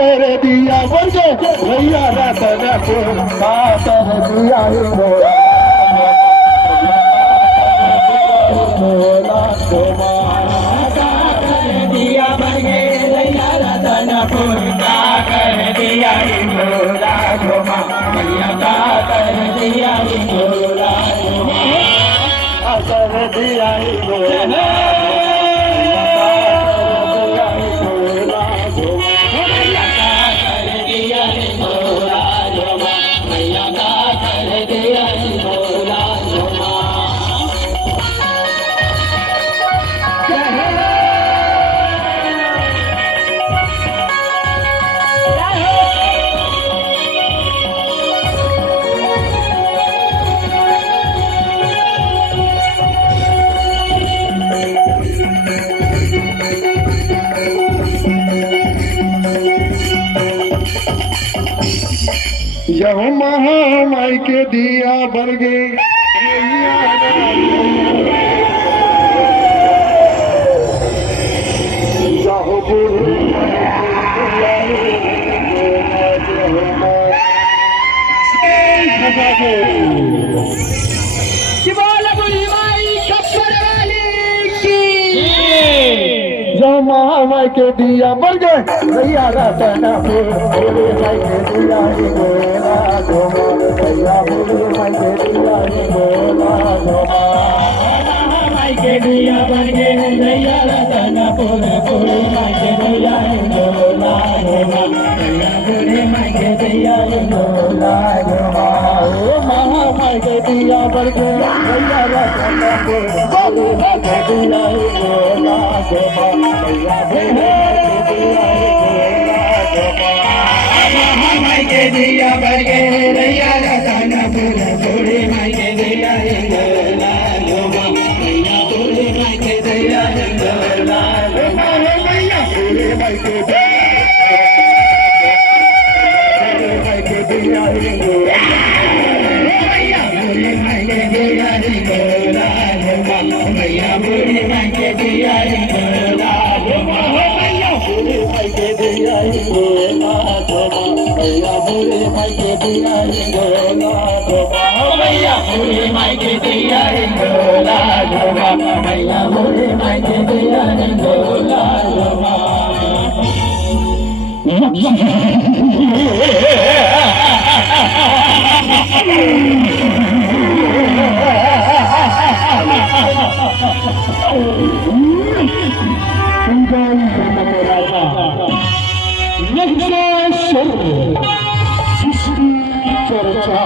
कर दिया बरसे भैया रतन को कर दिया मोला कर दिया बरगे भैया रतन को कर दिया मोला भैया कर दिया मोला कर दिया मोला यह महामाई के दिया बरगे महामाई के दिया बर गए भैया रतना भोले माई के दिया बोला धोमा भैया भोले माई के दिया बोला धोमा महामाई के दिया बर गए भैया रतना भोले माई के दिया बोला धोमा भैया भोले माई के दिया बोला धोमा महामाई के दिया बर गए भैया रतना भोले माई के दिया बोला धोमा महामाई के दिया बर गए भैया रतना भोले माई के दिया बोला धोमा भैया भोले माई के दिया बोला धोमा भैया भोले माई के दिया भैया भोले माई के दिया बोला धोमा भैया भोले माई के दिया बोला भैया भोले माई के दिया बोला धोमा भैया भोले माई के दिया बोला धोमा भैया भोले माई के दिया बोला धोमा भैया भोले माई के दिया बोला धोमा चर्चा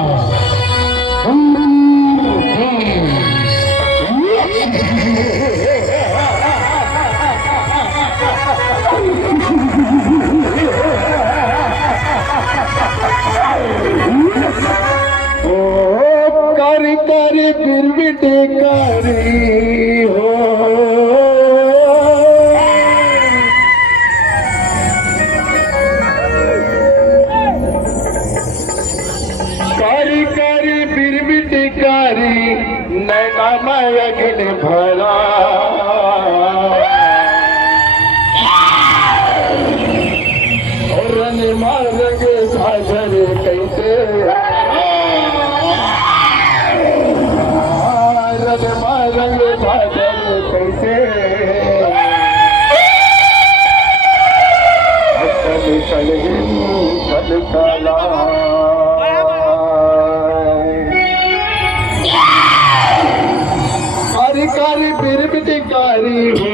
कारी हो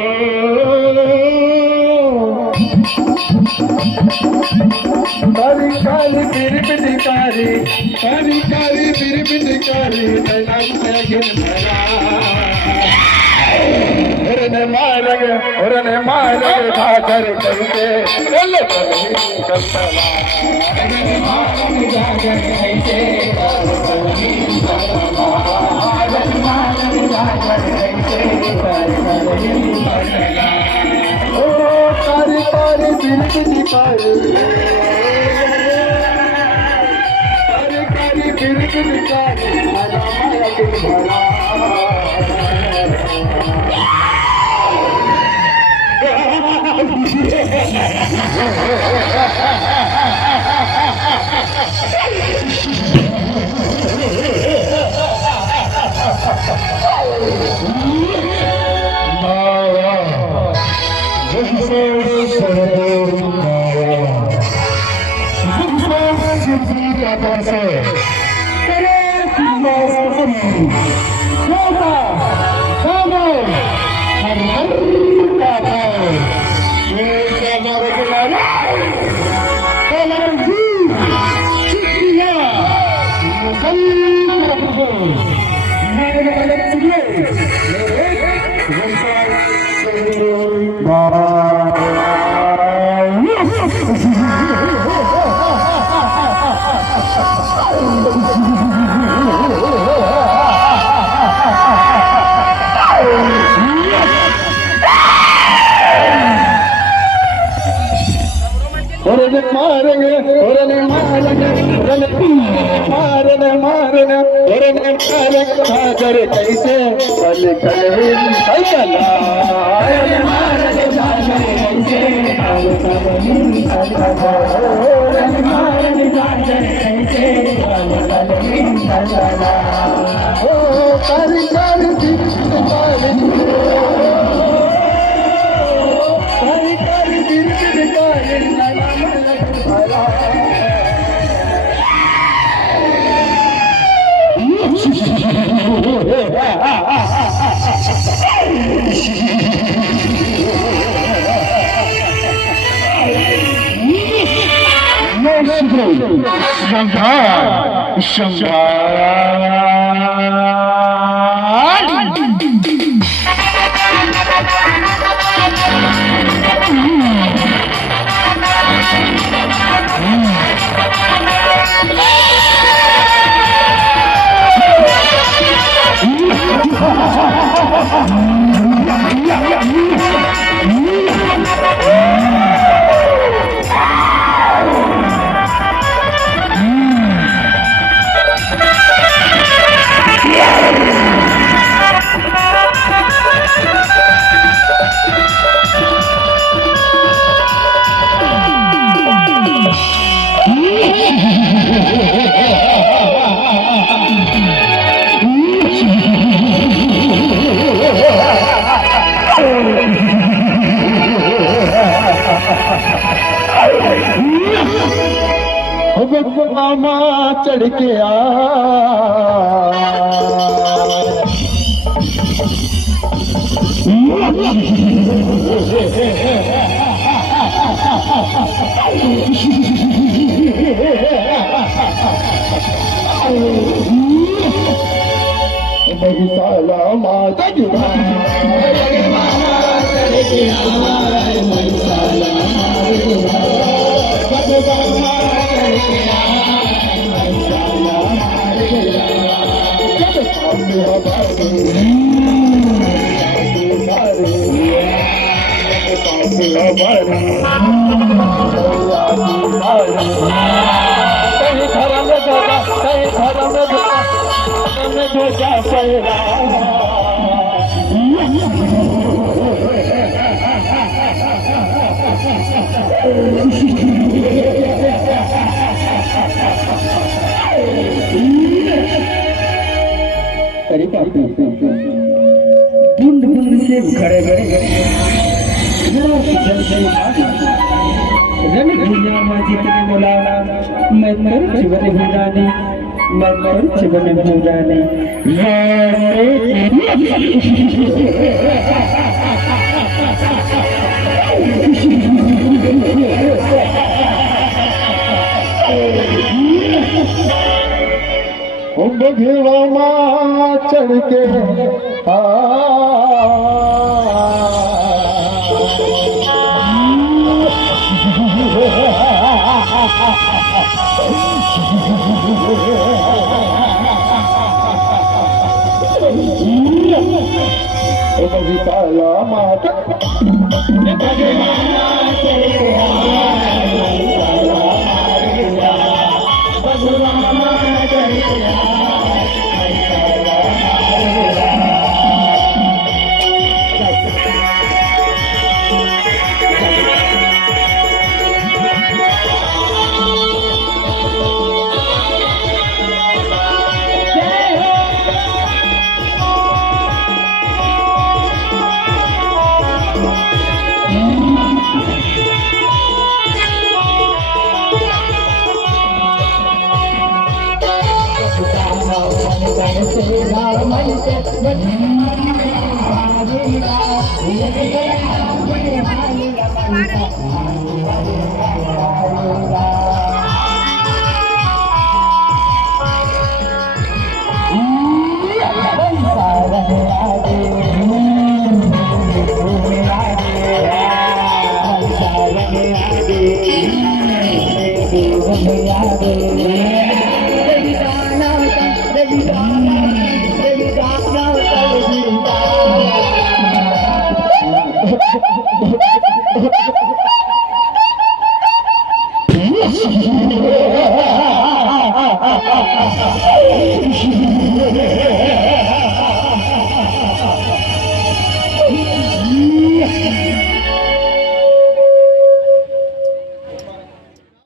कारी कारी बिरबिटी कारी कारी कारी बिरबिटी कारी नैना लगिन भरा उरने मारग घाघर करके चल कलतला उरने मारग घाघर करके ओ कारी कारी बिरबिटी कारी कारी कारी बिरबिटी कारी नैना लगिन भरा मारेंगे करे कैसे पल मामा चढ़ के आ साला माता बूंद बूंद से घड़े गए रंग दुनिया में जितने बोला मैं कर जीवन भूलाने मैं कर जीवन भूलाने घिवा चढ़ के काला माता